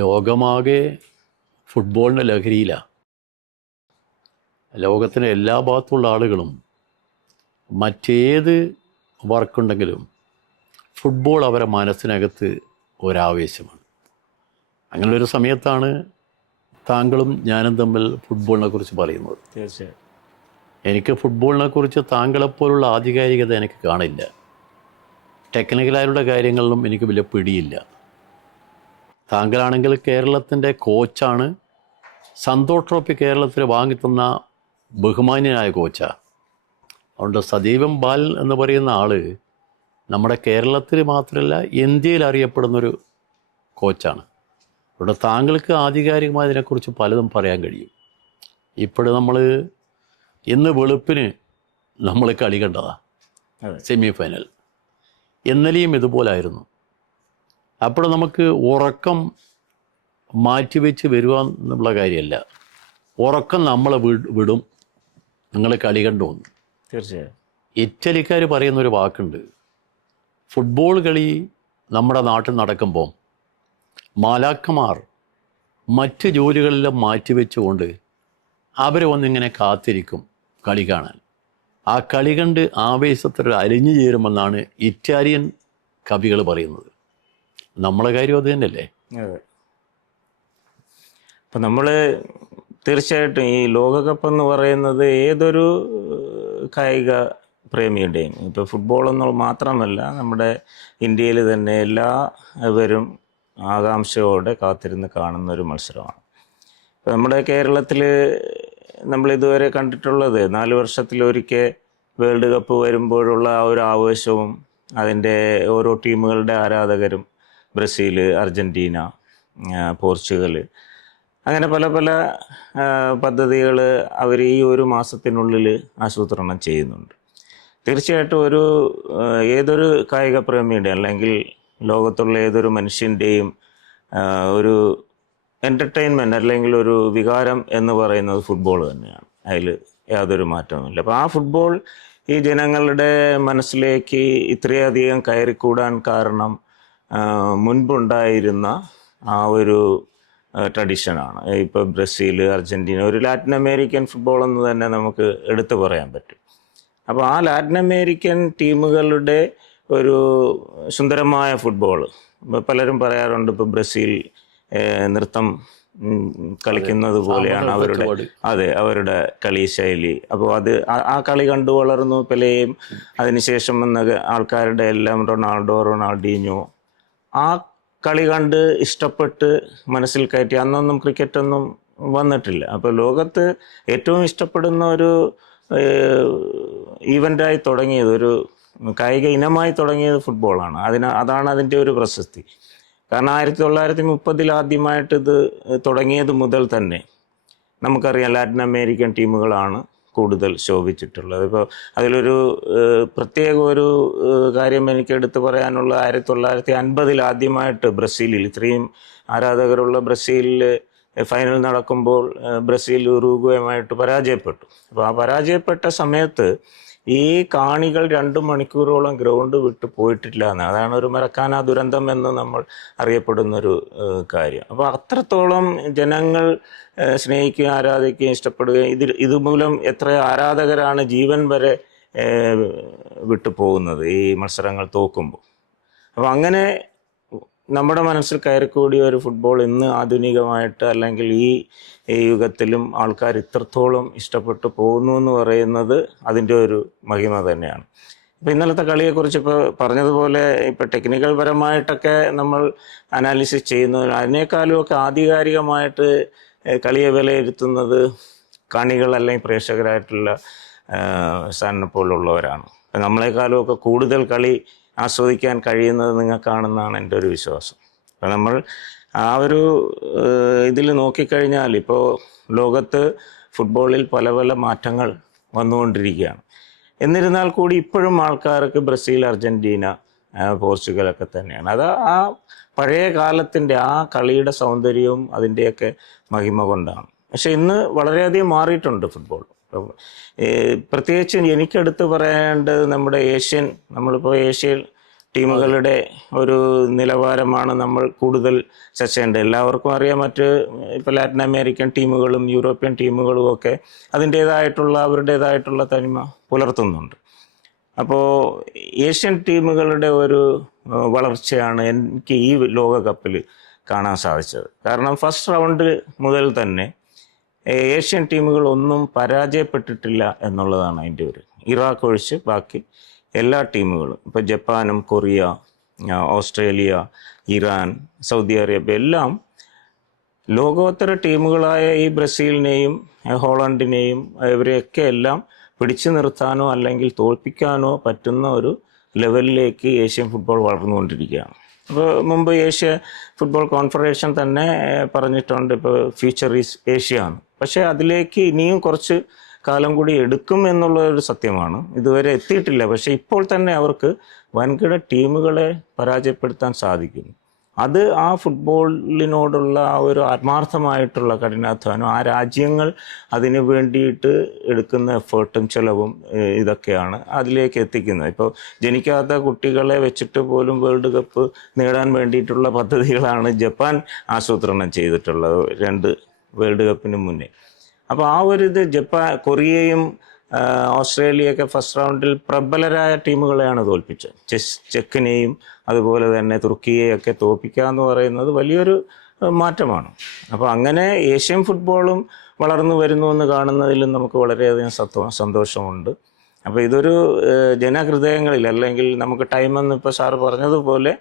ലോകമാകെ ഫുട്ബോളിൻ്റെ ലഹരിയിലാണ്. ലോകത്തിൻ്റെ എല്ലാ ഭാഗത്തുള്ള ആളുകളും മറ്റേത് വർക്കുണ്ടെങ്കിലും ഫുട്ബോൾ അവരെ മനസ്സിനകത്ത് ഒരാവേശമാണ്. അങ്ങനെയൊരു സമയത്താണ് താങ്കളും ഞാനും തമ്മിൽ ഫുട്ബോളിനെ കുറിച്ച് പറയുന്നത്. തീർച്ചയായും എനിക്ക് ഫുട്ബോളിനെ കുറിച്ച് താങ്കളെപ്പോലുള്ള ആധികാരികത എനിക്ക് കാണില്ല. ടെക്നിക്കലായുള്ള കാര്യങ്ങളിലും എനിക്ക് വലിയ പിടിയില്ല. താങ്കളാണെങ്കിൽ കേരളത്തിൻ്റെ കോച്ചാണ്. സന്തോഷ് ട്രോഫി കേരളത്തിൽ വാങ്ങിത്തന്ന ബഹുമാന്യനായ കോച്ചാണ്. അതുകൊണ്ട് സദീപൻ ബാൽ എന്ന് പറയുന്ന ആൾ നമ്മുടെ കേരളത്തിൽ മാത്രമല്ല ഇന്ത്യയിൽ അറിയപ്പെടുന്നൊരു കോച്ചാണ്. അതുകൊണ്ട് താങ്കൾക്ക് ആധികാരികമായി ഇതിനെക്കുറിച്ച് പലതും പറയാൻ കഴിയും. ഇപ്പോഴും നമ്മൾ ഇന്ന് വെളുപ്പിന് നമ്മൾ കളി കണ്ടതാണ് സെമി ഫൈനൽ. ഇന്നലെയും ഇതുപോലായിരുന്നു. അപ്പോൾ നമുക്ക് ഉറക്കം മാറ്റിവെച്ച് വരുവാന്നുള്ള കാര്യമല്ല, ഉറക്കം നമ്മളെ വിടും. നിങ്ങൾ കളി കണ്ടു വന്നു. തീർച്ചയായും ഇറ്റലിക്കാർ പറയുന്നൊരു വാക്കുണ്ട്, ഫുട്ബോൾ കളി നമ്മുടെ നാട്ടിൽ നടക്കുമ്പോൾ മാലാഖമാർ മറ്റ് ജോലികളെല്ലാം മാറ്റിവെച്ചുകൊണ്ട് അവർ വന്നിങ്ങനെ കാത്തിരിക്കും കളി കാണാൻ. ആ കളി കണ്ട് ആവേശത്തിൽ അലിഞ്ഞു ചേരുമെന്നാണ് ഇറ്റാലിയൻ കവികൾ പറയുന്നത്. നമ്മളെ കാര്യം അത് തന്നെയല്ലേ? അതെ. അപ്പം നമ്മൾ തീർച്ചയായിട്ടും ഈ ലോകകപ്പ് എന്ന് പറയുന്നത് ഏതൊരു കായിക പ്രേമിയുടെയും, ഇപ്പോൾ ഫുട്ബോൾ എന്ന് മാത്രമല്ല നമ്മുടെ ഇന്ത്യയിൽ തന്നെ എല്ലാവരും ആകാംക്ഷയോടെ കാത്തിരുന്ന് കാണുന്ന ഒരു മത്സരമാണ്. ഇപ്പം നമ്മുടെ കേരളത്തിൽ നമ്മളിതുവരെ കണ്ടിട്ടുള്ളത് 4 വർഷത്തിലൊരിക്കൽ വേൾഡ് കപ്പ് വരുമ്പോഴുള്ള ആ ഒരു ആവേശവും അതിൻ്റെ ഓരോ ടീമുകളുടെ ആരാധകരും, ബ്രസീൽ, അർജൻറ്റീന, പോർച്ചുഗൽ, അങ്ങനെ പല പല പദ്ധതികൾ അവർ ഈ ഒരു മാസത്തിനുള്ളിൽ ആസൂത്രണം ചെയ്യുന്നുണ്ട്. തീർച്ചയായിട്ടും ഏതൊരു കായിക പ്രേമിയുടെ അല്ലെങ്കിൽ ലോകത്തുള്ള ഏതൊരു മനുഷ്യൻ്റെയും ഒരു എൻ്റർടൈൻമെൻറ്റ് അല്ലെങ്കിൽ ഒരു വികാരം എന്ന് പറയുന്നത് ഫുട്ബോൾ തന്നെയാണ്. അതിൽ യാതൊരു മാറ്റവുമില്ല. അപ്പോൾ ആ ഫുട്ബോൾ ഈ ജനങ്ങളുടെ മനസ്സിലേക്ക് ഇത്രയധികം കയറിക്കൂടാൻ കാരണം മുൻപുണ്ടായിരുന്ന ആ ഒരു ട്രഡീഷനാണ്. ഇപ്പോൾ ബ്രസീൽ, അർജൻറ്റീന, ഒരു ലാറ്റിൻ അമേരിക്കൻ ഫുട്ബോൾ എന്ന് തന്നെ നമുക്ക് എടുത്തു പറയാൻ പറ്റും. അപ്പോൾ ആ ലാറ്റിൻ അമേരിക്കൻ ടീമുകളുടെ ഒരു സുന്ദരമായ ഫുട്ബോൾ, പലരും പറയാറുണ്ട് ഇപ്പോൾ ബ്രസീൽ നൃത്തം കളിക്കുന്നത് പോലെയാണ് അവരുടെ കളി ശൈലി. അപ്പോൾ ആ കളി കണ്ടു വളർന്നു പെലെയും അതിനുശേഷം വന്ന ആൾക്കാരുടെ എല്ലാം റൊണാൾഡീഞ്ഞോ ആ കളി കണ്ട് ഇഷ്ടപ്പെട്ട് മനസ്സിൽ കയറ്റി. അന്നൊന്നും ക്രിക്കറ്റൊന്നും വന്നിട്ടില്ല. അപ്പോൾ ലോകത്ത് ഏറ്റവും ഇഷ്ടപ്പെടുന്ന ഒരു ഈവൻ്റായി തുടങ്ങിയത്, ഒരു കായിക ഇനമായി തുടങ്ങിയത് ഫുട്ബോളാണ്. അതാണ് അതിൻ്റെ ഒരു പ്രശസ്തി. കാരണം 1930 ആദ്യമായിട്ട് ഇത് തുടങ്ങിയത് മുതൽ തന്നെ നമുക്കറിയാം ലാറ്റിൻ അമേരിക്കൻ ടീമുകളാണ് കൂടുതൽ ശോഭിച്ചിട്ടുള്ളത്. ഇപ്പോൾ അതിലൊരു പ്രത്യേക ഒരു കാര്യം എനിക്ക് എടുത്തു പറയാനുള്ള 1950 ആദ്യമായിട്ട് ബ്രസീലിൽ, ഇത്രയും ആരാധകരുള്ള ബ്രസീലിൽ ഫൈനൽ നടക്കുമ്പോൾ ബ്രസീൽ ഉറുഗ്വേയുമായിട്ട് പരാജയപ്പെട്ടു. അപ്പോൾ ആ പരാജയപ്പെട്ട സമയത്ത് ഈ കാണികൾ 2 മണിക്കൂറോളം ഗ്രൗണ്ട് വിട്ട് പോയിട്ടില്ല എന്നാണ്. അതാണ് ഒരു മറക്കാന ദുരന്തം എന്ന് നമ്മൾ അറിയപ്പെടുന്നൊരു കാര്യം. അപ്പോൾ അത്രത്തോളം ജനങ്ങൾ സ്നേഹിക്കുകയും ആരാധിക്കുകയും ഇഷ്ടപ്പെടുകയും ഇതുമൂലം എത്ര ആരാധകരാണ് ജീവൻ വരെ വിട്ടു പോകുന്നത് ഈ മത്സരങ്ങൾ തോക്കുമ്പോൾ. അപ്പോൾ അങ്ങനെ നമ്മുടെ മനസ്സിൽ കയറിക്കൂടിയ ഒരു ഫുട്ബോൾ ഇന്ന് ആധുനികമായിട്ട് അല്ലെങ്കിൽ ഈ യുഗത്തിലും ആൾക്കാർ ഇത്രത്തോളം ഇഷ്ടപ്പെട്ടു പോകുന്നു എന്ന് പറയുന്നത് അതിൻ്റെ ഒരു മഹിമ തന്നെയാണ്. ഇപ്പോൾ ഇന്നലത്തെ കളിയെക്കുറിച്ച് ഇപ്പോൾ പറഞ്ഞതുപോലെ ഇപ്പോൾ ടെക്നിക്കൽ പരമായിട്ടൊക്കെ നമ്മൾ അനാലിസിസ് ചെയ്യുന്നത്, അതിനേക്കാളും ഒക്കെ ആധികാരികമായിട്ട് കളിയെ വിലയിരുത്തുന്നത് കാണികൾ അല്ലെങ്കിൽ പ്രേക്ഷകരായിട്ടുള്ള സാറിനെ പോലുള്ളവരാണ്. നമ്മളെക്കാളും ഒക്കെ കൂടുതൽ കളി ആസ്വദിക്കാൻ കഴിയുന്നത് നിങ്ങൾക്കാണെന്നാണ് എൻ്റെ ഒരു വിശ്വാസം. അപ്പോൾ നമ്മൾ ആ ഒരു ഇതിൽ നോക്കിക്കഴിഞ്ഞാൽ ഇപ്പോൾ ലോകത്ത് ഫുട്ബോളിൽ പല പല മാറ്റങ്ങൾ വന്നുകൊണ്ടിരിക്കുകയാണ്. എന്നിരുന്നാൽ കൂടി ഇപ്പോഴും ആൾക്കാർക്ക് ബ്രസീൽ, അർജൻറ്റീന, പോർച്ചുഗലൊക്കെ തന്നെയാണ്. അത് ആ പഴയ കാലത്തിൻ്റെ ആ കളിയുടെ സൗന്ദര്യവും അതിൻ്റെയൊക്കെ മഹിമ കൊണ്ടാണ്. പക്ഷെ ഇന്ന് വളരെയധികം മാറിയിട്ടുണ്ട് ഫുട്ബോൾ. പ്രത്യേകിച്ച് എനിക്കെടുത്ത് പറയേണ്ടത് നമ്മുടെ നമ്മളിപ്പോൾ ഏഷ്യയിൽ ടീമുകളുടെ ഒരു നിലവാരമാണ് നമ്മൾ കൂടുതൽ ചർച്ച ചെയ്യേണ്ടത്. എല്ലാവർക്കും അറിയാം, ഇപ്പോൾ ലാറ്റിൻ അമേരിക്കൻ ടീമുകളും യൂറോപ്യൻ ടീമുകളും ഒക്കെ അവരുടേതായിട്ടുള്ള തനിമ പുലർത്തുന്നുണ്ട്. അപ്പോൾ ഏഷ്യൻ ടീമുകളുടെ ഒരു വളർച്ചയാണ് എനിക്ക് ഈ ലോകകപ്പിൽ കാണാൻ സാധിച്ചത്. കാരണം ഫസ്റ്റ് റൗണ്ട് മുതൽ തന്നെ ഏഷ്യൻ ടീമുകൾ ഒന്നും പരാജയപ്പെട്ടിട്ടില്ല എന്നുള്ളതാണ് അതിൻ്റെ ഒരു. ഇറാഖ് ഒഴിച്ച് ബാക്കി എല്ലാ ടീമുകളും, ഇപ്പോൾ ജപ്പാനും Korea, Australia, Iran, Saudi Arabia എല്ലാം ലോകോത്തര ടീമുകളായ ഈ ബ്രസീലിനെയും ഹോളണ്ടിനെയും ഇവരെയൊക്കെ എല്ലാം പിടിച്ചു നിർത്താനോ അല്ലെങ്കിൽ തോൽപ്പിക്കാനോ പറ്റുന്ന ഒരു ലെവലിലേക്ക് ഏഷ്യൻ ഫുട്ബോൾ വളർന്നുകൊണ്ടിരിക്കുകയാണ്. അപ്പോൾ മുമ്പ് ഏഷ്യ ഫുട്ബോൾ കോൺഫെഡറേഷൻ തന്നെ പറഞ്ഞിട്ടുണ്ട്, ഇപ്പോൾ ഫ്യൂച്ചർ ഈസ് ഏഷ്യ ആണ്. പക്ഷേ അതിലേക്ക് ഇനിയും കുറച്ച് കാലം കൂടി എടുക്കും എന്നുള്ള ഒരു സത്യമാണ്. ഇതുവരെ എത്തിയിട്ടില്ല. പക്ഷേ ഇപ്പോൾ തന്നെ അവർക്ക് വൻകിട ടീമുകളെ പരാജയപ്പെടുത്താൻ സാധിക്കുന്നു. അത് ആ ഫുട്ബോളിനോടുള്ള ആ ഒരു ആത്മാർത്ഥമായിട്ടുള്ള കഠിനാധ്വാനം, ആ രാജ്യങ്ങൾ അതിനു വേണ്ടിയിട്ട് എടുക്കുന്ന എഫേർട്ടും ചെലവും ഇതൊക്കെയാണ് അതിലേക്ക് എത്തിക്കുന്നത്. ഇപ്പോൾ ജനിക്കാത്ത കുട്ടികളെ വെച്ചിട്ട് പോലും വേൾഡ് കപ്പ് നേടാൻ വേണ്ടിയിട്ടുള്ള പദ്ധതികളാണ് ജപ്പാൻ ആസൂത്രണം ചെയ്തിട്ടുള്ളത് 2 വേൾഡ് കപ്പിന് മുന്നേ. അപ്പോൾ ആ ഒരു കൊറിയയും ഓസ്ട്രേലിയയൊക്കെ ഫസ്റ്റ് റൗണ്ടിൽ പ്രബലരായ ടീമുകളെയാണ് തോൽപ്പിച്ചത്. ചെക്കിനെയും അതുപോലെ തന്നെ തുർക്കിയെയൊക്കെ തോൽപ്പിക്കുക എന്ന് പറയുന്നത് വലിയൊരു മാറ്റമാണ്. അപ്പോൾ അങ്ങനെ ഏഷ്യൻ ഫുട്ബോളും വളർന്നു വരുന്നു എന്ന് കാണുന്നതിലും നമുക്ക് വളരെയധികം സന്തോഷമുണ്ട്. അപ്പോൾ ഇതൊരു ജനഹൃദയങ്ങളിൽ, അല്ലെങ്കിൽ നമുക്ക് ടൈമെന്ന് ഇപ്പോൾ സാറ് പറഞ്ഞതുപോലെ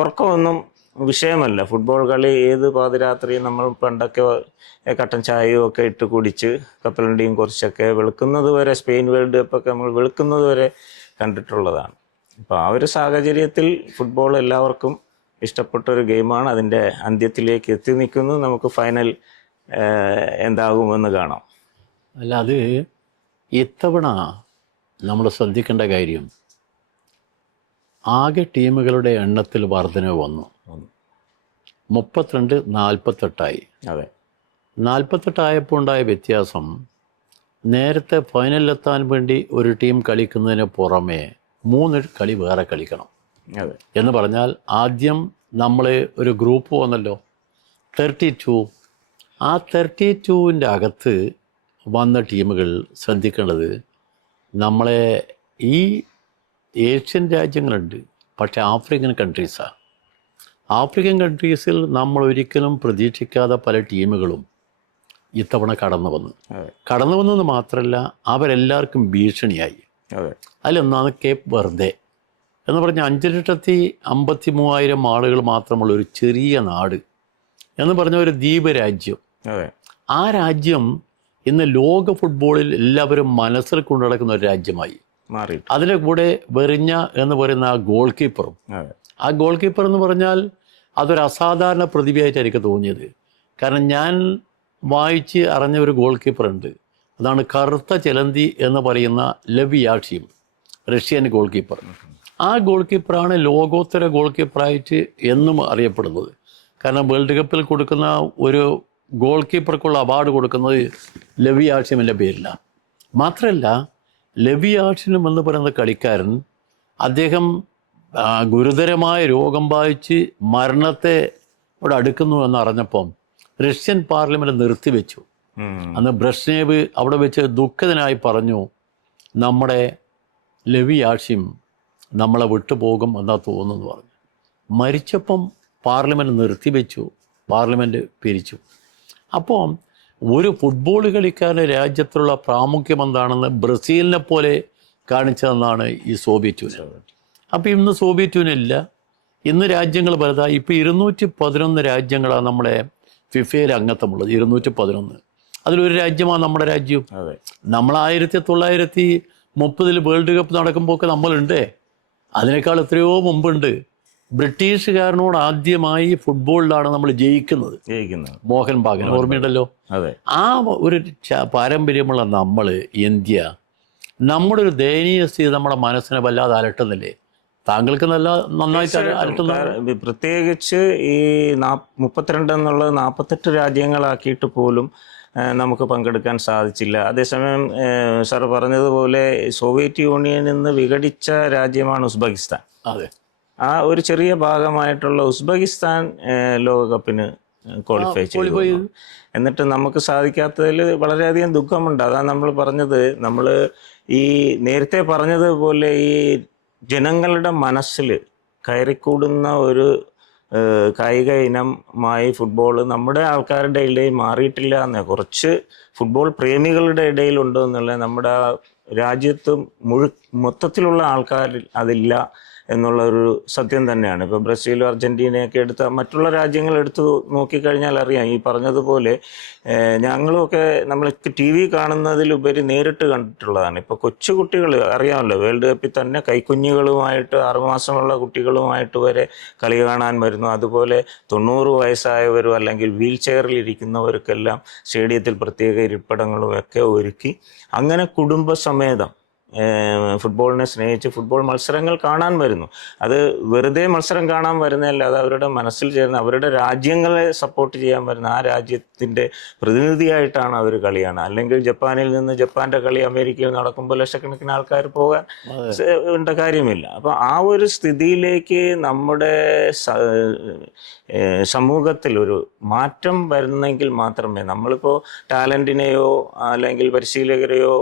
ഉറക്കമൊന്നും വിഷയമല്ല. ഫുട്ബോൾ കളി ഏത് പാതിരാത്രി നമ്മൾ പണ്ടൊക്കെ കട്ടൻ ചായയും ഒക്കെ ഇട്ട് കുടിച്ച് കപ്പലണ്ടിയും കുറച്ചൊക്കെ വെളുക്കുന്നത് വരെ, സ്പെയിൻ വേൾഡ് കപ്പൊക്കെ നമ്മൾ വെളുക്കുന്നത് വരെ കണ്ടിട്ടുള്ളതാണ്. അപ്പോൾ ആ ഒരു സാഹചര്യത്തിൽ ഫുട്ബോൾ എല്ലാവർക്കും ഇഷ്ടപ്പെട്ടൊരു ഗെയിമാണ്. അതിൻ്റെ അന്ത്യത്തിലേക്ക് എത്തി നിൽക്കുന്നു. നമുക്ക് ഫൈനൽ എന്താകുമെന്ന് കാണാം. അല്ല, അത് ഇത്തവണ നമ്മൾ ശ്രദ്ധിക്കേണ്ട കാര്യം, ആകെ ടീമുകളുടെ എണ്ണത്തിൽ വർധനവ് വന്നു. 32 48ആയി. അതെ, 48 ആയപ്പോൾ ഉണ്ടായ വ്യത്യാസം, നേരത്തെ ഫൈനലിലെത്താൻ വേണ്ടി ഒരു ടീം കളിക്കുന്നതിന് പുറമേ 3 കളി വേറെ കളിക്കണം. അതെ, എന്ന് പറഞ്ഞാൽ ആദ്യം നമ്മൾ ഒരു ഗ്രൂപ്പ് വന്നല്ലോ 32. ആ 32ൻ്റെ അകത്ത് വന്ന ടീമുകൾ ശ്രദ്ധിക്കേണ്ടത്, നമ്മളെ ഈ ഏഷ്യൻ രാജ്യങ്ങളുണ്ട്, പക്ഷേ ആഫ്രിക്കൻ കൺട്രീസാണ്. ആഫ്രിക്കൻ കൺട്രീസിൽ നമ്മൾ ഒരിക്കലും പ്രതീക്ഷിക്കാത്ത പല ടീമുകളും ഇത്തവണ കടന്നു വന്നെന്ന് മാത്രമല്ല, അവരെല്ലാവർക്കും ഭീഷണിയായി. അതിലൊന്നാണ് കേപ്പ് വെർദെ എന്ന് പറഞ്ഞ 5,53,000 ആളുകൾ മാത്രമുള്ള ഒരു ചെറിയ നാട് എന്ന് പറഞ്ഞ ഒരു ദ്വീപ് രാജ്യം. ആ രാജ്യം ഇന്ന് ലോക ഫുട്ബോളിൽ എല്ലാവരും മനസ്സിൽ കൊണ്ടു നടക്കുന്ന ഒരു രാജ്യമായി മാറി. അതിൻ്റെ കൂടെ വെറിഞ്ഞ എന്ന് പറയുന്ന ആ ഗോൾ കീപ്പറും. ആ ഗോൾ കീപ്പർ എന്ന് പറഞ്ഞാൽ അതൊരു അസാധാരണ പ്രതിഭയായിട്ട് എനിക്ക് തോന്നിയത്. കാരണം ഞാൻ വായിച്ച് അറിഞ്ഞ ഒരു ഗോൾ കീപ്പറുണ്ട്, അതാണ് കറുത്ത ചിലന്തി എന്ന് പറയുന്ന ലവിയാഷിം, റഷ്യൻ ഗോൾ കീപ്പർ. ആ ഗോൾ കീപ്പറാണ് ലോകോത്തര ഗോൾ കീപ്പറായിട്ട് എന്നും അറിയപ്പെടുന്നത്. കാരണം വേൾഡ് കപ്പിൽ കൊടുക്കുന്ന ഒരു ഗോൾ കീപ്പർക്കുള്ള അവാർഡ് കൊടുക്കുന്നത് ലവിയാഷിമിൻ്റെ പേരിലാണ്. മാത്രമല്ല, ലവിയാഷിനും എന്ന് പറയുന്ന കളിക്കാരൻ, അദ്ദേഹം ഗുരുതരമായ രോഗം ബാധിച്ച് മരണത്തെ ഇവിടെ അടുക്കുന്നു എന്നറിഞ്ഞപ്പം റഷ്യൻ പാർലമെൻറ്റ് നിർത്തിവെച്ചു. അന്ന് ബ്രഷ്നേവ് അവിടെ വെച്ച് ദുഃഖിതനായി പറഞ്ഞു, നമ്മുടെ ലവിയാഷിം നമ്മളെ വിട്ടുപോകും എന്നാ തോന്നുന്നു പറഞ്ഞു. മരിച്ചപ്പം പാർലമെൻറ്റ് നിർത്തിവെച്ചു, പാർലമെൻറ്റ് പിരിച്ചു. അപ്പോൾ ഒരു ഫുട്ബോൾ കളിക്കാരൻ്റെ രാജ്യത്തുള്ള പ്രാമുഖ്യം എന്താണെന്ന് ബ്രസീലിനെ പോലെ കാണിച്ചതെന്നാണ് ഈ സോവിയറ്റ് യൂണിയൻ. അപ്പോൾ ഇന്ന് സോവിയറ്റ് യൂണിയൻ ഇല്ല, ഇന്ന് രാജ്യങ്ങൾ വലുതായി. ഇപ്പോൾ 211 രാജ്യങ്ങളാണ് നമ്മുടെ ഫിഫയിൽ അംഗത്വമുള്ളത്. 211. അതിലൊരു രാജ്യമാണ് നമ്മുടെ രാജ്യം. നമ്മൾ 1930 വേൾഡ് കപ്പ് നടക്കുമ്പോൾ ഒക്കെ നമ്മളുണ്ട്. അതിനേക്കാൾ എത്രയോ മുമ്പുണ്ട്. ബ്രിട്ടീഷുകാരനോട് ആദ്യമായി ഫുട്ബോളിലാണ് നമ്മൾ ജയിക്കുന്നത്. മോഹൻ ബാഗൻ ഓർമ്മയുണ്ടല്ലോ. ആ ഒരു പാരമ്പര്യമുള്ള നമ്മൾ, ഇന്ത്യ, നമ്മുടെ ഒരു ദയനീയ സ്ഥിതി നമ്മുടെ മനസ്സിനെ വല്ലാതെ അലട്ടുന്നില്ലേ? താങ്കൾക്ക് നന്നായിട്ട് അലട്ടുന്ന, പ്രത്യേകിച്ച് ഈ 32 എന്നുള്ളത് 48 രാജ്യങ്ങളാക്കിയിട്ട് പോലും നമുക്ക് പങ്കെടുക്കാൻ സാധിച്ചില്ല. അതേസമയം സാർ പറഞ്ഞതുപോലെ സോവിയറ്റ് യൂണിയനിൽ നിന്ന് വിഘടിച്ച രാജ്യമാണ് ഉസ്ബെക്കിസ്ഥാൻ. അതെ, ആ ഒരു ചെറിയ ഭാഗമായിട്ടുള്ള ഉസ്ബെക്കിസ്ഥാൻ ലോകകപ്പിന് ക്വാളിഫൈ ചെയ്തു വന്നു. എന്നിട്ട് നമുക്ക് സാധിക്കാത്തതിൽ വളരെയധികം ദുഃഖമുണ്ട്. അതാണ് നമ്മൾ പറഞ്ഞത്, നമ്മൾ ഈ നേരത്തെ പറഞ്ഞതുപോലെ ഈ ജനങ്ങളുടെ മനസ്സിൽ കയറിക്കൂടുന്ന ഒരു കായിക ഇനമായി ഫുട്ബോൾ നമ്മുടെ ആൾക്കാരുടെ ഇടയിൽ മാറിയിട്ടില്ല എന്ന്, കുറച്ച് ഫുട്ബോൾ പ്രേമികളുടെ ഇടയിലുണ്ടോ എന്നുള്ള, നമ്മുടെ രാജ്യത്ത് മൊത്തത്തിലുള്ള ആൾക്കാരിൽ അതില്ല എന്നുള്ള ഒരു സത്യം തന്നെയാണ്. ഇപ്പോൾ ബ്രസീലും അർജൻറ്റീനയൊക്കെ എടുത്ത മറ്റുള്ള രാജ്യങ്ങൾ എടുത്ത് നോക്കിക്കഴിഞ്ഞാൽ അറിയാം. ഈ പറഞ്ഞതുപോലെ ഞങ്ങളുമൊക്കെ നമ്മൾ ടി വി കാണുന്നതിലുപരി നേരിട്ട് കണ്ടിട്ടുള്ളതാണ്. ഇപ്പോൾ കൊച്ചുകുട്ടികൾ അറിയാമല്ലോ, വേൾഡ് കപ്പിൽ തന്നെ കൈക്കുഞ്ഞുങ്ങളുമായിട്ട് 6 മാസമുള്ള കുട്ടികളുമായിട്ട് വരെ കളി കാണാൻ വരുന്നു. അതുപോലെ 90 വയസ്സായവരും അല്ലെങ്കിൽ വീൽ ചെയറിൽ ഇരിക്കുന്നവർക്കെല്ലാം സ്റ്റേഡിയത്തിൽ പ്രത്യേക ഇരിപ്പിടങ്ങളും ഒക്കെ ഒരുക്കി അങ്ങനെ കുടുംബസമേതം ഫുട്ബോളിനെ സ്നേഹിച്ച് ഫുട്ബോൾ മത്സരങ്ങൾ കാണാൻ വരുന്നു. അത് വെറുതെ മത്സരം കാണാൻ വരുന്നതല്ല, അത് അവരുടെ മനസ്സിൽ ചേർന്ന് അവരുടെ രാജ്യങ്ങളെ സപ്പോർട്ട് ചെയ്യാൻ വരുന്ന ആ രാജ്യത്തിൻ്റെ പ്രതിനിധിയായിട്ടാണ് അവർ കളിയാണ്. അല്ലെങ്കിൽ ജപ്പാനിൽ നിന്ന് ജപ്പാൻ്റെ കളി അമേരിക്കയിൽ നടക്കുമ്പോൾ ലക്ഷക്കണക്കിന് ആൾക്കാർ പോകാൻ വേണ്ട കാര്യമില്ല. അപ്പോൾ ആ ഒരു സ്ഥിതിയിലേക്ക് നമ്മുടെ സമൂഹത്തിൽ ഒരു മാറ്റം വരുന്നെങ്കിൽ മാത്രമേ, നമ്മളിപ്പോൾ ടാലൻറ്റിനെയോ അല്ലെങ്കിൽ പരിശീലകരെയോ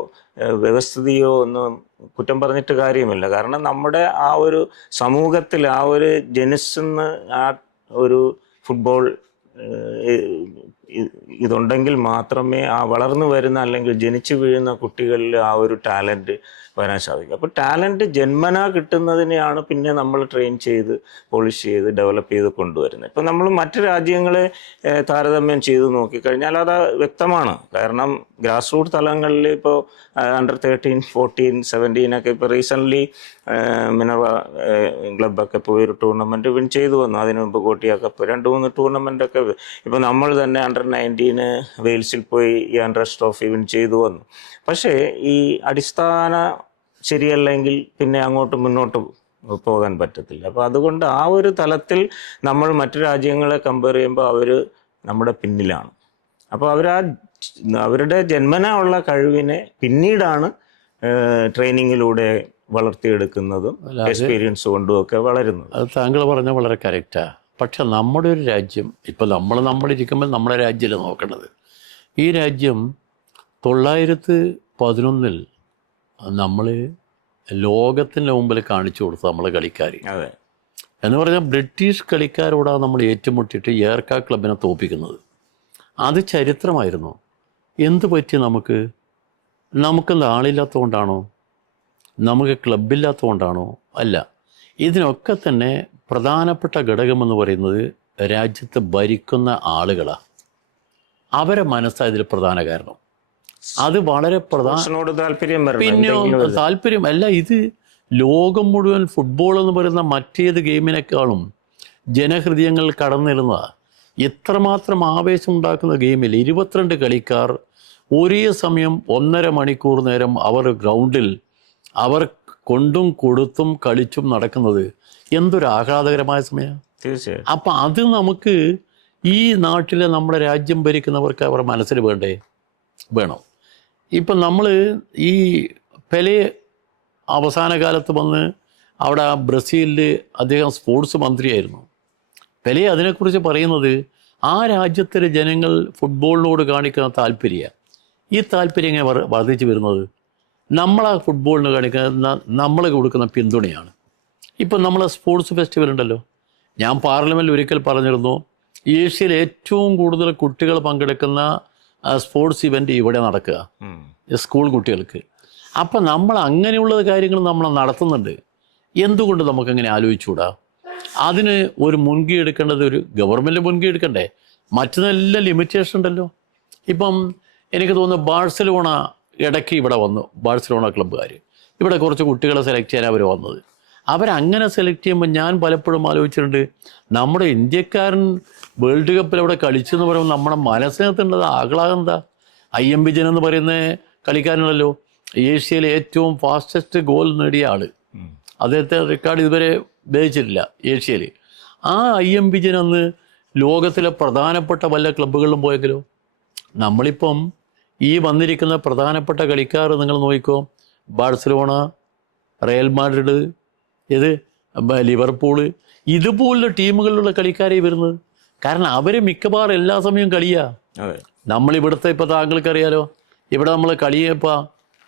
വ്യവസ്ഥിതിയോ ഒന്നും കുറ്റം പറഞ്ഞിട്ട് കാര്യമില്ല. കാരണം നമ്മുടെ ആ ഒരു സമൂഹത്തിൽ ആ ഒരു ജനിച്ചെന്ന് ആ ഒരു ഫുട്ബോൾ ഇതുണ്ടെങ്കിൽ മാത്രമേ ആ വളർന്നു വരുന്ന അല്ലെങ്കിൽ ജനിച്ചു വീഴുന്ന കുട്ടികളിൽ ആ ഒരു ടാലൻറ്റ് വരാൻ സാധിക്കും. അപ്പോൾ ടാലൻറ്റ് ജന്മനാ കിട്ടുന്നതിനെയാണ് പിന്നെ നമ്മൾ ട്രെയിൻ ചെയ്ത് പോളിഷ് ചെയ്ത് ഡെവലപ്പ് ചെയ്ത് കൊണ്ടുവരുന്നത്. ഇപ്പോൾ നമ്മൾ മറ്റ് രാജ്യങ്ങളെ താരതമ്യം ചെയ്ത് നോക്കിക്കഴിഞ്ഞാൽ അത് വ്യക്തമാണ്. കാരണം ഗ്രാസ് റൂട്ട് തലങ്ങളിൽ ഇപ്പോൾ അണ്ടർ 13, 14, 17 ഒക്കെ ഇപ്പോൾ റീസെൻ്റ്ലി മിനർവ ക്ലബ്ബൊക്കെ പോയി ഒരു ടൂർണമെൻറ്റ് വിൻ ചെയ്തു വന്നു. അതിനു മുമ്പ് കോട്ടിയ കപ്പ് 2-3 ടൂർണമെൻറ്റൊക്കെ. ഇപ്പോൾ നമ്മൾ തന്നെ അണ്ടർ 19 വെയിൽസിൽ പോയി ഈ ആൻഡ്രസ് ട്രോഫി വിൻ ചെയ്തു വന്നു. പക്ഷേ ഈ അടിസ്ഥാന ശരിയല്ലെങ്കിൽ പിന്നെ അങ്ങോട്ട് മുന്നോട്ട് പോകാൻ പറ്റത്തില്ല. അപ്പോൾ അതുകൊണ്ട് ആ ഒരു തലത്തിൽ നമ്മൾ മറ്റു രാജ്യങ്ങളെ കമ്പയർ ചെയ്യുമ്പോൾ അവർ നമ്മുടെ പിന്നിലാണ്. അപ്പോൾ അവരുടെ ജന്മനാ ഉള്ള കഴിവിനെ പിന്നീടാണ് ട്രെയിനിങ്ങിലൂടെ വളർത്തിയെടുക്കുന്നതും എക്സ്പീരിയൻസ് കൊണ്ടും ഒക്കെ വളരുന്നത്. അത് താങ്കൾ പറഞ്ഞാൽ വളരെ കറക്റ്റാണ്. പക്ഷെ നമ്മുടെ ഒരു രാജ്യം, ഇപ്പോൾ നമ്മളിരിക്കുമ്പോൾ നമ്മുടെ രാജ്യമല്ലേ നോക്കേണ്ടത്. ഈ രാജ്യം 911 നമ്മൾ ലോകത്തിൻ്റെ മുമ്പിൽ കാണിച്ചു കൊടുത്തു നമ്മൾ കളിക്കാർ. അതെ, എന്ന് പറഞ്ഞാൽ ബ്രിട്ടീഷ് കളിക്കാരോടാണ് നമ്മൾ ഏറ്റുമുട്ടിയിട്ട് ഏർക്ക ക്ലബിനെ തോൽപ്പിക്കുന്നത്. അത് ചരിത്രമായിരുന്നു. എന്ത് പറ്റി നമുക്ക് ആളില്ലാത്തതുകൊണ്ടാണോ, നമുക്ക് ക്ലബില്ലാത്തതുകൊണ്ടാണോ? അല്ല, ഇതിനൊക്കെ തന്നെ പ്രധാനപ്പെട്ട ഘടകമെന്ന് പറയുന്നത് രാജ്യത്ത് ഭരിക്കുന്ന ആളുകളാണ്. അവരെ മനസ്സായതിൽ പ്രധാന കാരണം. അത് വളരെ താല്പര്യം അല്ല. ഇത് ലോകം മുഴുവൻ ഫുട്ബോൾ എന്ന് പറയുന്ന മറ്റേത് ഗെയിമിനേക്കാളും ജനഹൃദയങ്ങൾ കടന്നിരുന്നതാണ്. എത്രമാത്രം ആവേശം ഉണ്ടാക്കുന്ന ഗെയിമിൽ 22 കളിക്കാർ ഒരേ സമയം 1.5 മണിക്കൂർ നേരം അവർ ഗ്രൗണ്ടിൽ അവർ കൊണ്ടും കൊടുത്തും കളിച്ചും നടക്കുന്നത് എന്തൊരു ആഹ്ലാദകരമായ സമയമാണ്. തീർച്ചയായും. അപ്പം അത് നമുക്ക് ഈ നാട്ടിലെ നമ്മുടെ രാജ്യം ഭരിക്കുന്നവർക്ക് അവർ മനസ്സിൽ വേണം. ഇപ്പം നമ്മൾ ഈ പെലെ അവസാന കാലത്ത് വന്ന് അവിടെ ബ്രസീലിൽ അദ്ദേഹം സ്പോർട്സ് മന്ത്രിയായിരുന്നു. പെലെ അതിനെക്കുറിച്ച് പറയുന്നത് ആ രാജ്യത്തിലെ ജനങ്ങൾ ഫുട്ബോളിനോട് കാണിക്കുന്ന താല്പര്യമാണ്. ഈ താല്പര്യം എങ്ങനെ വർദ്ധിച്ചു വരുന്നത്? നമ്മളാ ഫുട്ബോളിന് കാണിക്കുന്ന നമ്മൾ കൊടുക്കുന്ന പിന്തുണയാണ്. ഇപ്പം നമ്മളെ സ്പോർട്സ് ഫെസ്റ്റിവൽ ഉണ്ടല്ലോ, ഞാൻ പാർലമെൻറ്റിൽ ഒരിക്കൽ പറഞ്ഞിരുന്നു, ഏഷ്യയിൽ ഏറ്റവും കൂടുതൽ കുട്ടികൾ പങ്കെടുക്കുന്ന സ്പോർട്സ് ഇവൻ്റ് ഇവിടെ നടക്കുക, സ്കൂൾ കുട്ടികൾക്ക്. അപ്പം നമ്മൾ അങ്ങനെയുള്ള കാര്യങ്ങൾ നമ്മൾ നടത്തുന്നുണ്ട്. എന്തുകൊണ്ട് നമുക്കങ്ങനെ ആലോചിച്ചുകൂടാ? അതിന് ഒരു മുൻകൈ എടുക്കേണ്ടത് ഒരു ഗവൺമെൻറ് മുൻകൈ എടുക്കണ്ടേ? മറ്റെല്ലാം ലിമിറ്റേഷൻ ഉണ്ടല്ലോ. ഇപ്പം എനിക്ക് തോന്നുന്നു ബാഴ്സലോണ ഇടയ്ക്ക് ഇവിടെ വന്നു. ബാഴ്സലോണ ക്ലബ്ബുകാർ ഇവിടെ കുറച്ച് കുട്ടികളെ സെലക്ട് ചെയ്യാൻ അവർ വന്നത്. അവരങ്ങനെ സെലക്ട് ചെയ്യുമ്പോൾ ഞാൻ പലപ്പോഴും ആലോചിച്ചിട്ടുണ്ട്, നമ്മുടെ ഇന്ത്യക്കാരൻ വേൾഡ് കപ്പിൽ അവിടെ കളിച്ചെന്ന് പറയുമ്പോൾ നമ്മുടെ മനസ്സിനകത്തുള്ളത് ആഹ്ലാദം എന്താ? IM വിജയൻ എന്ന് പറയുന്ന കളിക്കാരനല്ലോ ഏഷ്യയിലെ ഏറ്റവും ഫാസ്റ്റസ്റ്റ് ഗോൾ നേടിയ ആൾ. അദ്ദേഹത്തെ റെക്കോർഡ് ഇതുവരെ ഭേദിച്ചിട്ടില്ല ഏഷ്യയിൽ. ആ IM വിജയൻ അന്ന് ലോകത്തിലെ പ്രധാനപ്പെട്ട വല്ല ക്ലബ്ബുകളിലും പോയെങ്കിലോ? നമ്മളിപ്പം ഈ വന്നിരിക്കുന്ന പ്രധാനപ്പെട്ട കളിക്കാർ നിങ്ങൾ നോക്കിക്കോ, ബാഴ്സലോണ, റയൽ മാഡ്രിഡ്, ഇത് ലിവർപൂള് ഇതുപോലുള്ള ടീമുകളിലുള്ള കളിക്കാരെ വരുന്നത്. കാരണം അവർ മിക്കവാറും എല്ലാ സമയവും കളിയാ. നമ്മളിവിടുത്തെ ഇപ്പോൾ താങ്കൾക്കറിയാലോ, ഇവിടെ നമ്മൾ കളിയപ്പോൾ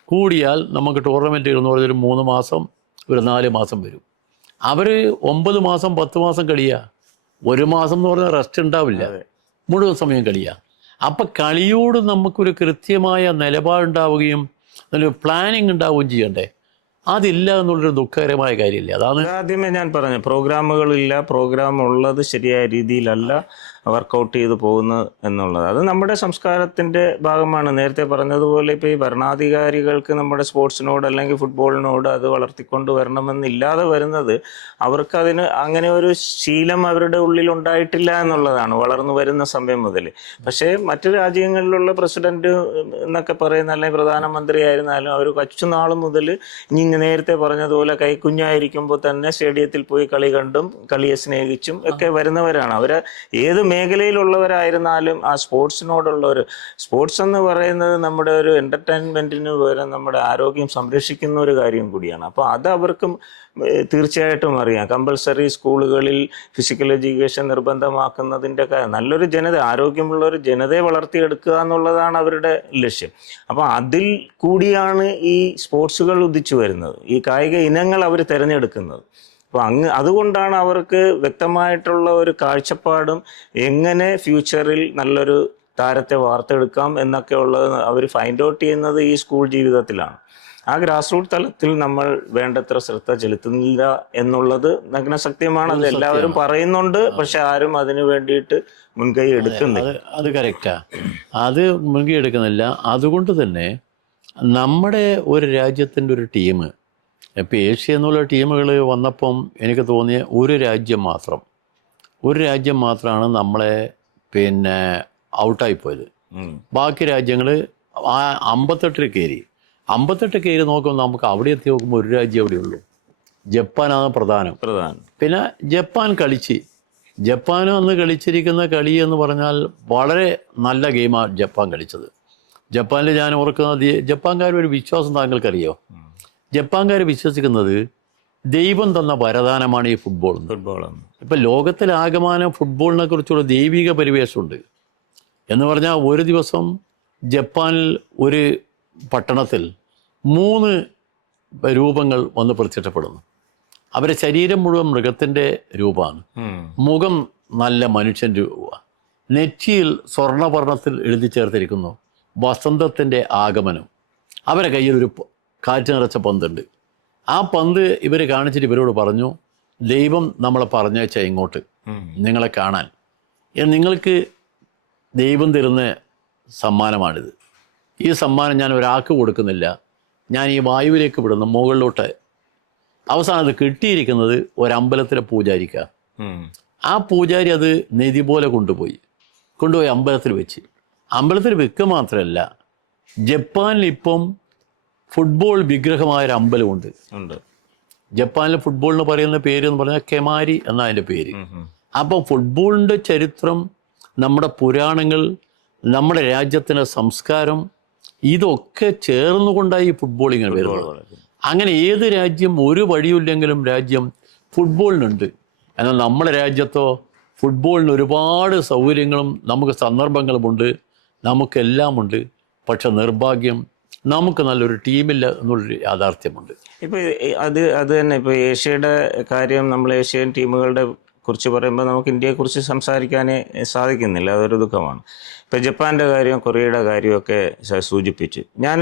കൂടിയാൽ നമുക്ക് ടൂർണമെൻറ്റ് എന്ന് പറഞ്ഞൊരു 3 മാസം ഒരു 4 മാസം വരും. അവർ 9 മാസം 10 മാസം കളിയാ. 1 മാസം എന്ന് പറഞ്ഞാൽ റെസ്റ്റ് ഉണ്ടാവില്ല, മുഴുവൻ സമയം കളിയാ. അപ്പം കളിയോട് നമുക്കൊരു കൃത്യമായ നിലപാടുണ്ടാവുകയും നല്ലൊരു പ്ലാനിങ് ഉണ്ടാവുകയും ചെയ്യണ്ടേ? അതില്ല എന്നുള്ളൊരു ദുഃഖകരമായ കാര്യമില്ല. അതാണ് ആദ്യമേ ഞാൻ പറഞ്ഞു, പ്രോഗ്രാമുകളില്ല, പ്രോഗ്രാം ഉള്ളത് ശരിയായ രീതിയിലല്ല വർക്കൗട്ട് ചെയ്ത് പോകുന്നത് എന്നുള്ളത്. അത് നമ്മുടെ സംസ്കാരത്തിൻ്റെ ഭാഗമാണ്. നേരത്തെ പറഞ്ഞതുപോലെ ഇപ്പോൾ ഈ ഭരണാധികാരികൾക്ക് നമ്മുടെ സ്പോർട്സിനോട് അല്ലെങ്കിൽ ഫുട്ബോളിനോട് അത് വളർത്തിക്കൊണ്ട് വരണമെന്നില്ലാതെ വരുന്നത് അവർക്കതിന് അങ്ങനെ ഒരു ശീലം അവരുടെ ഉള്ളിൽ ഉണ്ടായിട്ടില്ല എന്നുള്ളതാണ് വളർന്നു വരുന്ന സമയം മുതൽ. പക്ഷേ മറ്റു രാജ്യങ്ങളിലുള്ള പ്രസിഡന്റ് എന്നൊക്കെ പറയുന്ന അല്ലെങ്കിൽ പ്രധാനമന്ത്രി ആയിരുന്നാലും അവർ കൊച്ചുനാൾ മുതൽ ഇനി നേരത്തെ പറഞ്ഞതുപോലെ കൈക്കുഞ്ഞായിരിക്കുമ്പോൾ തന്നെ സ്റ്റേഡിയത്തിൽ പോയി കളി കണ്ടും കളിയെ സ്നേഹിച്ചും ഒക്കെ വരുന്നവരാണ്. അവർ ഏത് മേഖലയിലുള്ളവരായിരുന്നാലും ആ സ്പോർട്സിനോടുള്ള ഒരു സ്പോർട്സ് എന്ന് പറയുന്നത് നമ്മുടെ ഒരു എൻ്റർടൈൻമെൻറ്റിന് പകരം നമ്മുടെ ആരോഗ്യം സംരക്ഷിക്കുന്ന ഒരു കാര്യം കൂടിയാണ്. അപ്പോൾ അത് അവർക്കും തീർച്ചയായിട്ടും അറിയാം. കമ്പൽസറി സ്കൂളുകളിൽ ഫിസിക്കൽ എഡ്യൂക്കേഷൻ നിർബന്ധമാക്കുന്നതിൻ്റെ നല്ലൊരു ജനത, ആരോഗ്യമുള്ള ഒരു ജനതയെ വളർത്തിയെടുക്കുക എന്നുള്ളതാണ് അവരുടെ ലക്ഷ്യം. അപ്പോൾ അതിൽ കൂടിയാണ് ഈ സ്പോർട്സുകൾ ഉദിച്ചു വരുന്നത്, ഈ കായിക ഇനങ്ങൾ അവർ തിരഞ്ഞെടുക്കുന്നത്. അപ്പോൾ അതുകൊണ്ടാണ് അവർക്ക് വ്യക്തമായിട്ടുള്ള ഒരു കാഴ്ചപ്പാടും എങ്ങനെ ഫ്യൂച്ചറിൽ നല്ലൊരു താരത്തെ വാർത്തെടുക്കാം എന്നൊക്കെ ഉള്ളത് അവർ ഫൈൻഡ് ഔട്ട് ചെയ്യുന്നത് ഈ സ്കൂൾ ജീവിതത്തിലാണ്. ആ ഗ്രാസ് റൂട്ട് തലത്തിൽ നമ്മൾ വേണ്ടത്ര ശ്രദ്ധ ചെലുത്തുന്നില്ല എന്നുള്ളത് നഗ്ന സത്യമാണ്. അത് എല്ലാവരും പറയുന്നുണ്ട്, പക്ഷെ ആരും അതിനു വേണ്ടിയിട്ട് മുൻകൈ എടുക്കുന്നില്ല. അത് കറക്റ്റാ, അത് മുൻകൈ എടുക്കുന്നില്ല. അതുകൊണ്ട് തന്നെ നമ്മുടെ ഒരു രാജ്യത്തിൻ്റെ ഒരു ടീം, ഇപ്പോൾ ഏഷ്യ എന്നുള്ള ടീമുകൾ വന്നപ്പം എനിക്ക് തോന്നിയ ഒരു രാജ്യം മാത്രമാണ് നമ്മളെ ഔട്ടായിപ്പോയത്. ബാക്കി രാജ്യങ്ങൾ 58 കയറി. 58 കയറി നോക്കുമ്പോൾ നമുക്ക് അവിടെ എത്തി നോക്കുമ്പോൾ ഒരു രാജ്യം അവിടെ ഉള്ളൂ, ജപ്പാനാണ് പ്രധാനം. പിന്നെ ജപ്പാൻ അന്ന് കളിച്ചിരിക്കുന്ന കളി എന്ന് പറഞ്ഞാൽ വളരെ നല്ല ഗെയിമാണ് ജപ്പാൻ കളിച്ചത്. ജപ്പാനിൽ ഞാൻ ഓർക്കുന്നത്, ജപ്പാൻകാരൊരു വിശ്വാസം താങ്കൾക്കറിയോ? ജപ്പാൻകാർ വിശ്വസിക്കുന്നത് ദൈവം തന്ന വരദാനമാണ് ഈ ഫുട്ബോൾ. ഇപ്പം ലോകത്തിലാകമാനം ഫുട്ബോളിനെ കുറിച്ചുള്ള ദൈവിക പരിവേഷമുണ്ട്. എന്ന് പറഞ്ഞാൽ ഒരു ദിവസം ജപ്പാനിൽ ഒരു പട്ടണത്തിൽ 3 രൂപങ്ങൾ വന്ന് പ്രത്യക്ഷപ്പെടുന്നു. അവരുടെ ശരീരം മുഴുവൻ മൃഗത്തിൻ്റെ രൂപമാണ്, മുഖം നല്ല മനുഷ്യൻ്റെ രൂപമാണ്, നെറ്റിയിൽ സ്വർണ്ണവർണ്ണത്തിൽ എഴുതി ചേർത്തിരിക്കുന്നു വസന്തത്തിൻ്റെ ആഗമനം. അവരെ കയ്യിൽ ഒരു കാറ്റ് നിറച്ച പന്തുണ്ട്. ആ പന്ത് ഇവർ കാണിച്ചിട്ട് ഇവരോട് പറഞ്ഞു, ദൈവം നമ്മളെ പറഞ്ഞയച്ച ഇങ്ങോട്ട് നിങ്ങളെ കാണാൻ, നിങ്ങൾക്ക് ദൈവം തരുന്ന സമ്മാനമാണിത്. ഈ സമ്മാനം ഞാൻ ഒരാൾക്ക് കൊടുക്കുന്നില്ല, ഞാൻ ഈ വായുവിലേക്ക് വിടുന്നു മുകളിലോട്ട്. അവസാനം അത് കിട്ടിയിരിക്കുന്നത് ഒരമ്പലത്തിലെ പൂജാരിക്കാണ്. ആ പൂജാരി അത് നിധി പോലെ കൊണ്ടുപോയി അമ്പലത്തിൽ വെച്ച്. അമ്പലത്തിൽ വെക്കുക മാത്രമല്ല, ജപ്പാനിൽ ഇപ്പം ഫുട്ബോൾ വിഗ്രഹമായൊരു അമ്പലമുണ്ട്. ജപ്പാനിലെ ഫുട്ബോളിന് പറയുന്ന പേര് എന്ന് പറഞ്ഞാൽ കെമാരി എന്നാണ് അതിൻ്റെ പേര്. അപ്പം ഫുട്ബോളിൻ്റെ ചരിത്രം, നമ്മുടെ പുരാണങ്ങൾ, നമ്മുടെ രാജ്യത്തിൻ്റെ സംസ്കാരം, ഇതൊക്കെ ചേർന്നുകൊണ്ടായി ഈ ഫുട്ബോളിങ്ങനെ വരുന്നത്. അങ്ങനെ ഏത് രാജ്യം, ഒരു വഴിയില്ലെങ്കിലും രാജ്യം ഫുട്ബോളിനുണ്ട്. എന്നാൽ നമ്മുടെ രാജ്യത്തോ ഫുട്ബോളിന് ഒരുപാട് സൗകര്യങ്ങളും നമുക്ക് സന്ദർഭങ്ങളുമുണ്ട്, നമുക്കെല്ലാമുണ്ട്. പക്ഷെ നിർഭാഗ്യം നമുക്ക് നല്ലൊരു ടീമില്ല എന്നുള്ളൊരു യാഥാർത്ഥ്യമുണ്ട്. ഇപ്പോൾ അത് തന്നെ ഇപ്പോൾ ഏഷ്യയുടെ കാര്യം, നമ്മൾ ഏഷ്യൻ ടീമുകളുടെ കുറിച്ച് പറയുമ്പോൾ നമുക്ക് ഇന്ത്യയെക്കുറിച്ച് സംസാരിക്കാനേ സാധിക്കുന്നില്ല. അതൊരു ദുഃഖമാണ്. ഇപ്പോൾ ജപ്പാൻ്റെ കാര്യം, കൊറിയയുടെ കാര്യമൊക്കെ സൂചിപ്പിച്ചു. ഞാൻ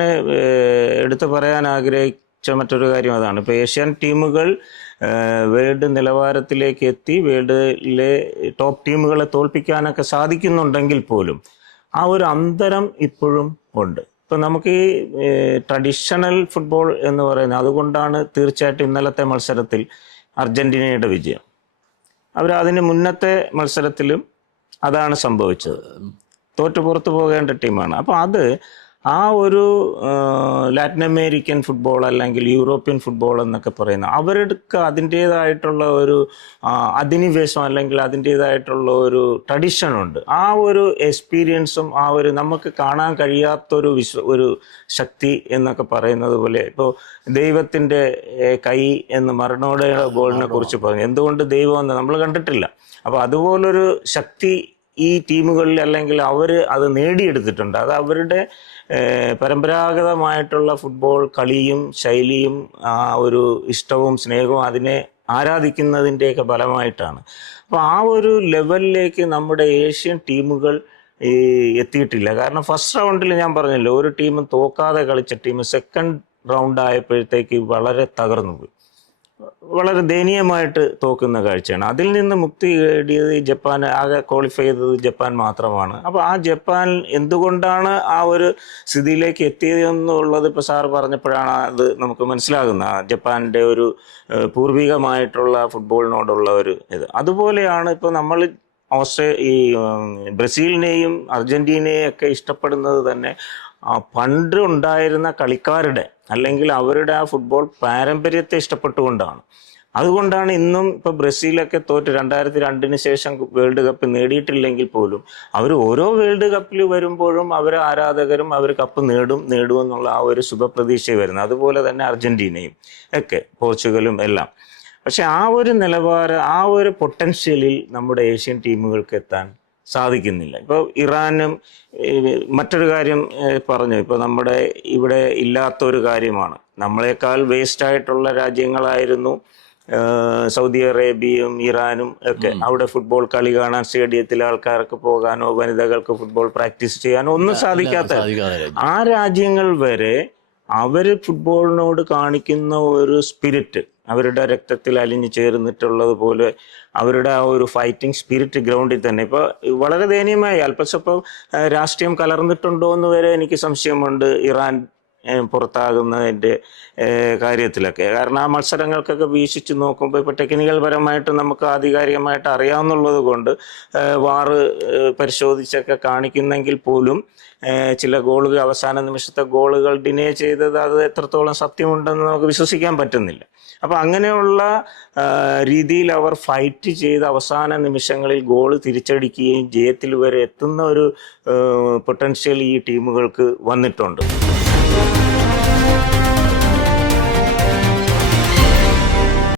എടുത്തു പറയാൻ ആഗ്രഹിച്ച മറ്റൊരു കാര്യം അതാണ്. ഇപ്പോൾ ഏഷ്യൻ ടീമുകൾ വേൾഡ് നിലവാരത്തിലേക്ക് എത്തി വേൾഡിലെ ടോപ്പ് ടീമുകളെ തോൽപ്പിക്കാനൊക്കെ സാധിക്കുന്നുണ്ടെങ്കിൽ പോലും ആ ഒരു അന്തരം ഇപ്പോഴും ഉണ്ട്. ഇപ്പം നമുക്ക് ഈ ട്രഡീഷണൽ ഫുട്ബോൾ എന്ന് പറയുന്നത്, അതുകൊണ്ടാണ് തീർച്ചയായിട്ടും ഇന്നലത്തെ മത്സരത്തിൽ അർജൻറ്റീനയുടെ വിജയം. അതിന് മുന്നത്തെ മത്സരത്തിലും അതാണ് സംഭവിച്ചത്. തോറ്റു പുറത്തു പോകേണ്ട ടീമാണ്. അപ്പോൾ ആ ഒരു ലാറ്റിൻ അമേരിക്കൻ ഫുട്ബോൾ അല്ലെങ്കിൽ യൂറോപ്യൻ ഫുട്ബോൾ എന്നൊക്കെ പറയുന്ന അവർക്ക് അതിൻ്റേതായിട്ടുള്ള ഒരു അധിനിവേശം അല്ലെങ്കിൽ അതിൻ്റേതായിട്ടുള്ള ഒരു ട്രഡിഷനുണ്ട്. ആ ഒരു എക്സ്പീരിയൻസും ആ ഒരു നമുക്ക് കാണാൻ കഴിയാത്തൊരു ഒരു ശക്തി എന്നൊക്കെ പറയുന്നത് പോലെ ഇപ്പോൾ ദൈവത്തിൻ്റെ കൈ എന്ന് മറഡോണയുടെ ഗോളിനെ കുറിച്ച് പറഞ്ഞു. എന്തുകൊണ്ട് ദൈവം എന്ന് നമ്മൾ കണ്ടിട്ടില്ല. അപ്പോൾ അതുപോലൊരു ശക്തി ഈ ടീമുകളിൽ അല്ലെങ്കിൽ അവർ അത് നേടിയെടുത്തിട്ടുണ്ട്. അത് അവരുടെ പരമ്പരാഗതമായിട്ടുള്ള ഫുട്ബോൾ കളിയും ശൈലിയും ആ ഒരു ഇഷ്ടവും സ്നേഹവും അതിനെ ആരാധിക്കുന്നതിൻ്റെയൊക്കെ ഫലമായിട്ടാണ്. അപ്പോൾ ആ ഒരു ലെവലിലേക്ക് നമ്മുടെ ഏഷ്യൻ ടീമുകൾ എത്തിയിട്ടില്ല. കാരണം ഫസ്റ്റ് റൗണ്ടിൽ ഞാൻ പറഞ്ഞല്ലോ, ഒരു ടീമും തോക്കാതെ കളിച്ച ടീം സെക്കൻഡ് റൗണ്ട് ആയപ്പോഴത്തേക്ക് വളരെ തകർന്നു പോയി, വളരെ ദയനീയമായിട്ട് തോക്കുന്ന കാഴ്ചയാണ്. അതിൽ നിന്ന് മുക്തി നേടിയത് ജപ്പാൻ, ആകെ ക്വാളിഫൈ ചെയ്തത് ജപ്പാൻ മാത്രമാണ്. അപ്പോൾ ആ ജപ്പാൻ എന്തുകൊണ്ടാണ് ആ ഒരു സ്ഥിതിയിലേക്ക് എത്തിയതെന്നുള്ളത് ഇപ്പോൾ സാർ പറഞ്ഞപ്പോഴാണ് അത് നമുക്ക് മനസ്സിലാകുന്നത്. ജപ്പാൻ്റെ ഒരു പൂർവികമായിട്ടുള്ള ഫുട്ബോളിനോടുള്ള ഒരു ഇത്. അതുപോലെയാണ് ഇപ്പോൾ നമ്മൾ ഈ ബ്രസീലിനെയും അർജന്റീനയെയും ഒക്കെ ഇഷ്ടപ്പെടുന്നത് തന്നെ പണ്ട് ഉണ്ടായിരുന്ന കളിക്കാരുടെ അല്ലെങ്കിൽ അവരുടെ ആ ഫുട്ബോൾ പാരമ്പര്യത്തെ ഇഷ്ടപ്പെട്ടുകൊണ്ടാണ്. അതുകൊണ്ടാണ് ഇന്നും ഇപ്പോൾ ബ്രസീലൊക്കെ തോറ്റ് 2002 ശേഷം വേൾഡ് കപ്പ് നേടിയിട്ടില്ലെങ്കിൽ പോലും അവർ ഓരോ വേൾഡ് കപ്പിൽ വരുമ്പോഴും അവർ ആരാധകരും അവർ കപ്പ് നേടുമെന്നുള്ള ആ ഒരു ശുഭപ്രതീക്ഷ വരുന്നത്. അതുപോലെ തന്നെ അർജന്റീനയും ഒക്കെ, പോർച്ചുഗലും എല്ലാം. പക്ഷെ ആ ഒരു നിലവാരം, ആ ഒരു പൊട്ടൻഷ്യലിൽ നമ്മുടെ ഏഷ്യൻ ടീമുകൾക്ക് എത്താൻ സാധിക്കുന്നില്ല. ഇപ്പോൾ ഇറാനും മറ്റൊരു കാര്യം പറഞ്ഞു, ഇപ്പോൾ നമ്മുടെ ഇവിടെ ഇല്ലാത്തൊരു കാര്യമാണ്. നമ്മളെക്കാൾ വേസ്റ്റായിട്ടുള്ള രാജ്യങ്ങളായിരുന്നു സൗദി അറേബ്യയും ഇറാനും ഒക്കെ. അവിടെ ഫുട്ബോൾ കളി കാണാൻ സ്റ്റേഡിയത്തിൽ ആൾക്കാർക്ക് പോകാനോ വനിതകൾക്ക് ഫുട്ബോൾ പ്രാക്ടീസ് ചെയ്യാനോ ഒന്നും സാധിക്കാത്ത ആ രാജ്യങ്ങൾ വരെ അവർ ഫുട്ബോളിനോട് കാണിക്കുന്ന ഒരു സ്പിരിറ്റ്, അവരുടെ രക്തത്തിൽ അലിഞ്ഞു ചേർന്നിട്ടുള്ളത് പോലെ അവരുടെ ആ ഒരു ഫൈറ്റിംഗ് സ്പിരിറ്റ് ഗ്രൗണ്ടിൽ തന്നെ ഇപ്പോൾ വളരെ ദയനീയമായി അല്പസ്വല്പം രാഷ്ട്രീയം കലർന്നിട്ടുണ്ടോ എന്ന് വരെ എനിക്ക് സംശയമുണ്ട് ഇറാൻ പുറത്താകുന്നതിൻ്റെ കാര്യത്തിലൊക്കെ. കാരണം ആ മത്സരങ്ങൾക്കൊക്കെ വീക്ഷിച്ച് നോക്കുമ്പോൾ ഇപ്പോൾ ടെക്നിക്കൽ പരമായിട്ട് നമുക്ക് ആധികാരികമായിട്ട് അറിയാവുന്നുള്ളത് കൊണ്ട് വാറ് പരിശോധിച്ചൊക്കെ കാണിക്കുന്നെങ്കിൽ പോലും ചില ഗോളുകൾ, അവസാന നിമിഷത്തെ ഗോളുകൾ ഡിനേ ചെയ്തത് അത് എത്രത്തോളം സത്യമുണ്ടെന്ന് നമുക്ക് വിശ്വസിക്കാൻ പറ്റുന്നില്ല. അപ്പോൾ അങ്ങനെയുള്ള രീതിയിൽ അവർ ഫൈറ്റ് ചെയ്ത് അവസാന നിമിഷങ്ങളിൽ ഗോൾ തിരിച്ചടിക്കുകയും ജയത്തിൽ വരെ എത്തുന്ന ഒരു പൊട്ടൻഷ്യൽ ഈ ടീമുകൾക്ക് വന്നിട്ടുണ്ട്.